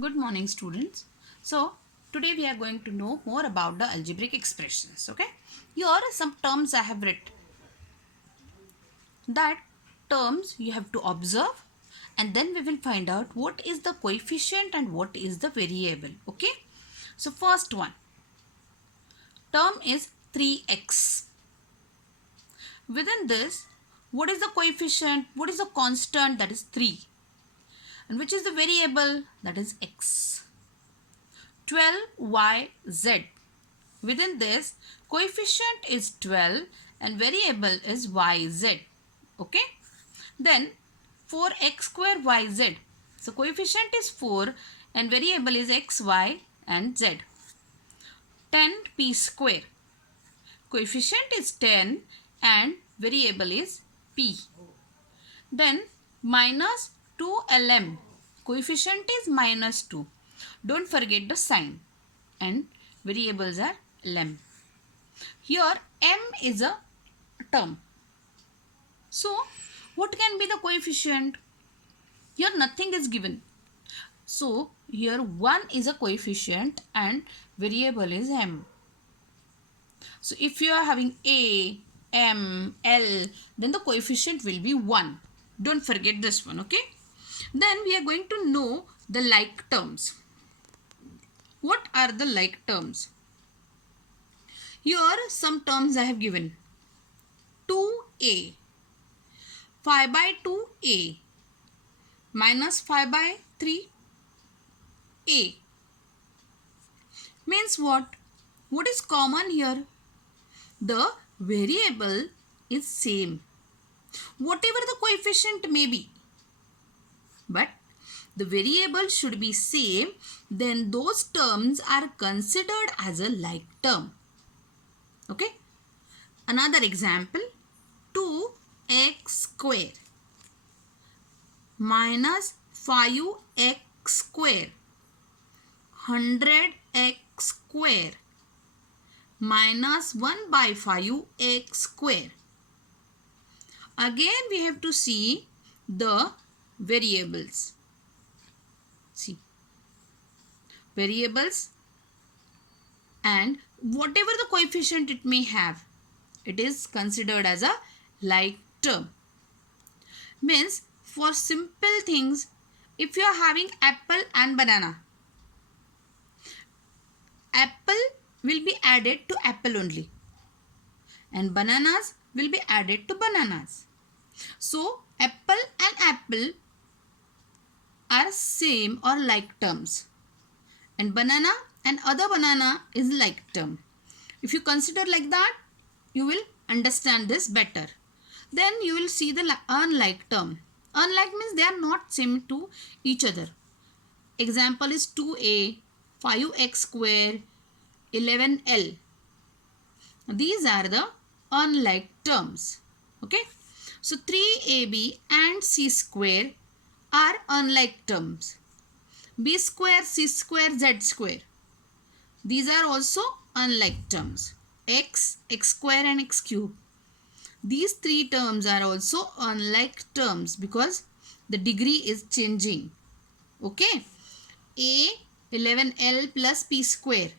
Good morning, students. So, today we are going to know more about the algebraic expressions. Okay, here are some terms I have written. That terms you have to observe, and then we will find out what is the coefficient and what is the variable. Okay, so first one term is 3x. Within this, what is the coefficient? What is the constant? That is 3. And which is the variable? That is x. 12yz. Within this, coefficient is 12 and variable is yz. Okay. Then 4x square yz. So coefficient is 4 and variable is x, y and z. 10p square. Coefficient is 10 and variable is p. Then minus 2lm. Coefficient is minus 2. Don't forget the sign. And variables are lm. Here m is a term. So what can be the coefficient? Here nothing is given. So here 1 is a coefficient and variable is m. So if you are having a, m, l, then the coefficient will be 1. Don't forget this one, okay? Then we are going to know the like terms. What are the like terms? Here some terms I have given. 2a, 5 by 2a, minus 5 by 3a. Means what? What is common here? The variable is same. Whatever the coefficient may be. But the variable should be same, then those terms are considered as a like term. Okay. Another example, 2x square minus 5x square, 100x square minus 1 by 5x square. Again we have to see the variables. See, variables and whatever the coefficient it may have, it is considered as a like term. Means for simple things, if you are having apple and banana, apple will be added to apple only and bananas will be added to bananas. So apple and apple are same or like terms and banana and other banana is like term. If you consider like that, you will understand this better. Then you will see the unlike term. Unlike means they are not same to each other. Example is 2a, 5x square, 11l. These are the unlike terms. Okay. So 3ab and c square are unlike terms. B square, C square, Z square. These are also unlike terms. X, X square and X cube. These three terms are also unlike terms because the degree is changing. Okay. A, 11L plus P square.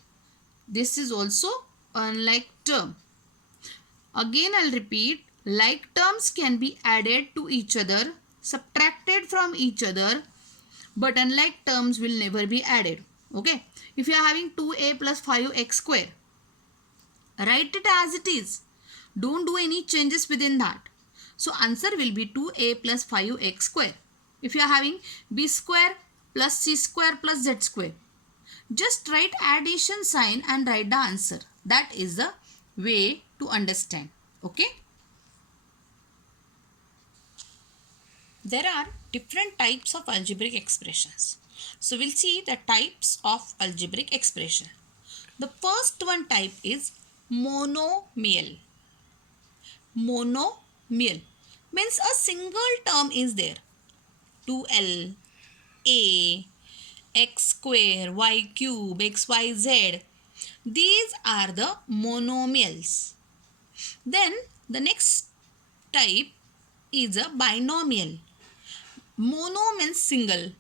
This is also unlike term. Again I'll repeat. Like terms can be added to each other, subtracted from each other, but unlike terms will never be added. Okay. If you are having 2a plus 5x square, write it as it is. Don't do any changes within that. So answer will be 2a plus 5x square. If you are having b square plus c square plus z square, just write addition sign and write the answer. That is the way to understand. Okay. There are different types of algebraic expressions. So we'll see the types of algebraic expression. The first one type is monomial. Monomial means a single term is there. 2l, a, x square, y cube, xyz. These are the monomials. Then the next type is a binomial. Mono means single.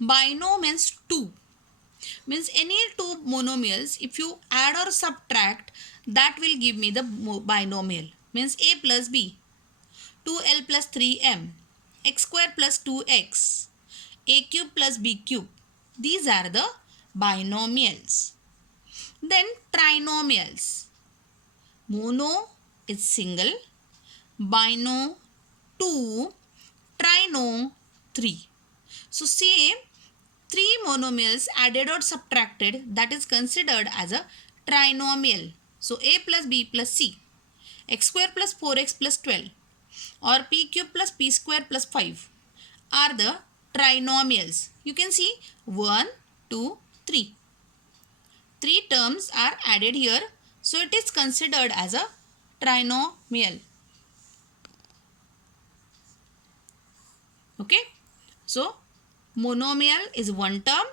Bino means 2. Means any two monomials, if you add or subtract, that will give me the binomial. Means a plus b, 2l plus 3m, x square plus 2x, a cube plus b cube. These are the binomials. Then trinomials. Mono is single, bino 2, trino 3. So say 3 monomials added or subtracted, that is considered as a trinomial. So a plus b plus c, x square plus 4x plus 12 or p cube plus p square plus 5 are the trinomials. You can see 1, 2, 3. 3 terms are added here. So it is considered as a trinomial. Okay. So monomial is 1 term,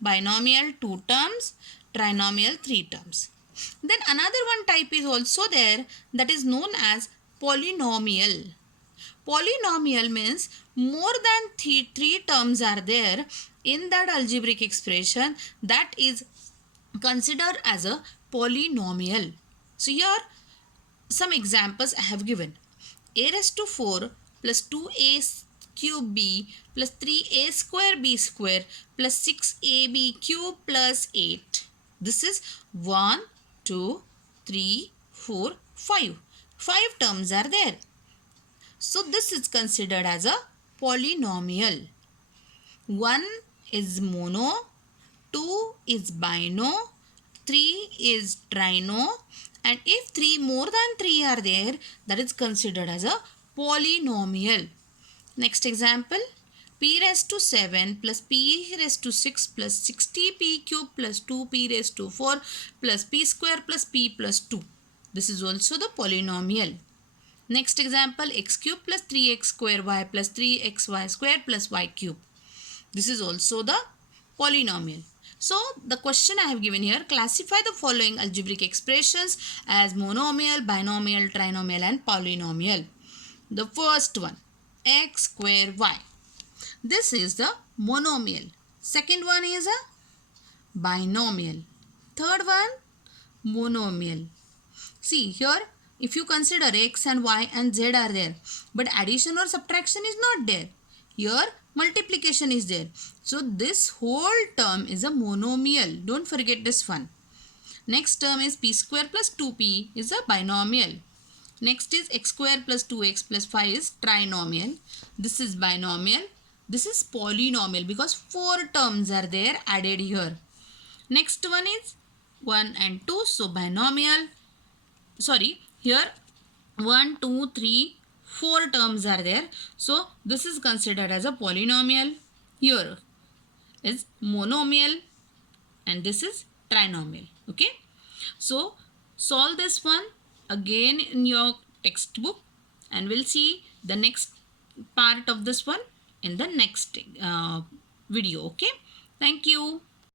binomial 2 terms, trinomial 3 terms. Then another one type is also there, that is known as polynomial. Polynomial means more than three terms are there in that algebraic expression, that is considered as a polynomial. So here some examples I have given. A raised to 4 plus 2a cube b plus 3a square b square plus 6ab cube plus 8. This is 1, 2, 3, 4, 5. 5 terms are there. So this is considered as a polynomial. 1 is mono, 2 is bino, 3 is trino, and if 3 more than 3 are there, that is considered as a polynomial. Next example, p raised to 7 plus p raised to 6 plus 60p cube plus 2p raised to 4 plus p square plus p plus 2. This is also the polynomial. Next example, x cube plus 3x square y plus 3xy square plus y cube. This is also the polynomial. So the question I have given here, classify the following algebraic expressions as monomial, binomial, trinomial and polynomial. The first one, x square y. This is the monomial. Second one is a binomial. Third one, monomial. See here, if you consider x and y and z are there, but addition or subtraction is not there. Here multiplication is there. So this whole term is a monomial. Don't forget this one. Next term is p square plus 2p is a binomial. Next is x square plus 2x plus 5 is trinomial. This is binomial. This is polynomial because 4 terms are there added here. Next one is 1 and 2. So binomial. Sorry, here 1, 2, 3, 4 terms are there. So this is considered as a polynomial. Here is monomial and this is trinomial. Okay. So solve this one again in your textbook and we'll see the next part of this one in the next video. Okay. Thank you.